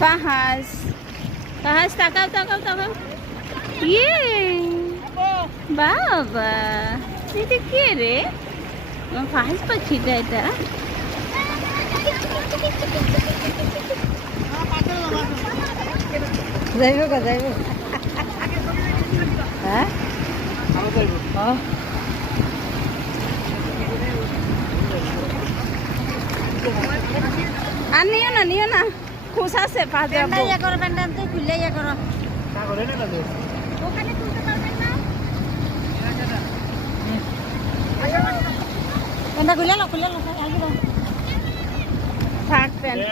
পাহাজ পাহাজ তাকাও তাকাও তাকাও ইয়ে বাবা এটা কে রে পাহাজ পাখিটা এটা যাইব গা যাইব হ্যাঁ আর নিও না খুশ আছে পাঁচ ইয়া করো প্যান্ডাল তুই খুলে ইয়া করো ওখানে তুলতে পারবেন না প্যান্ডা খুলে লো থাক প্যান্ট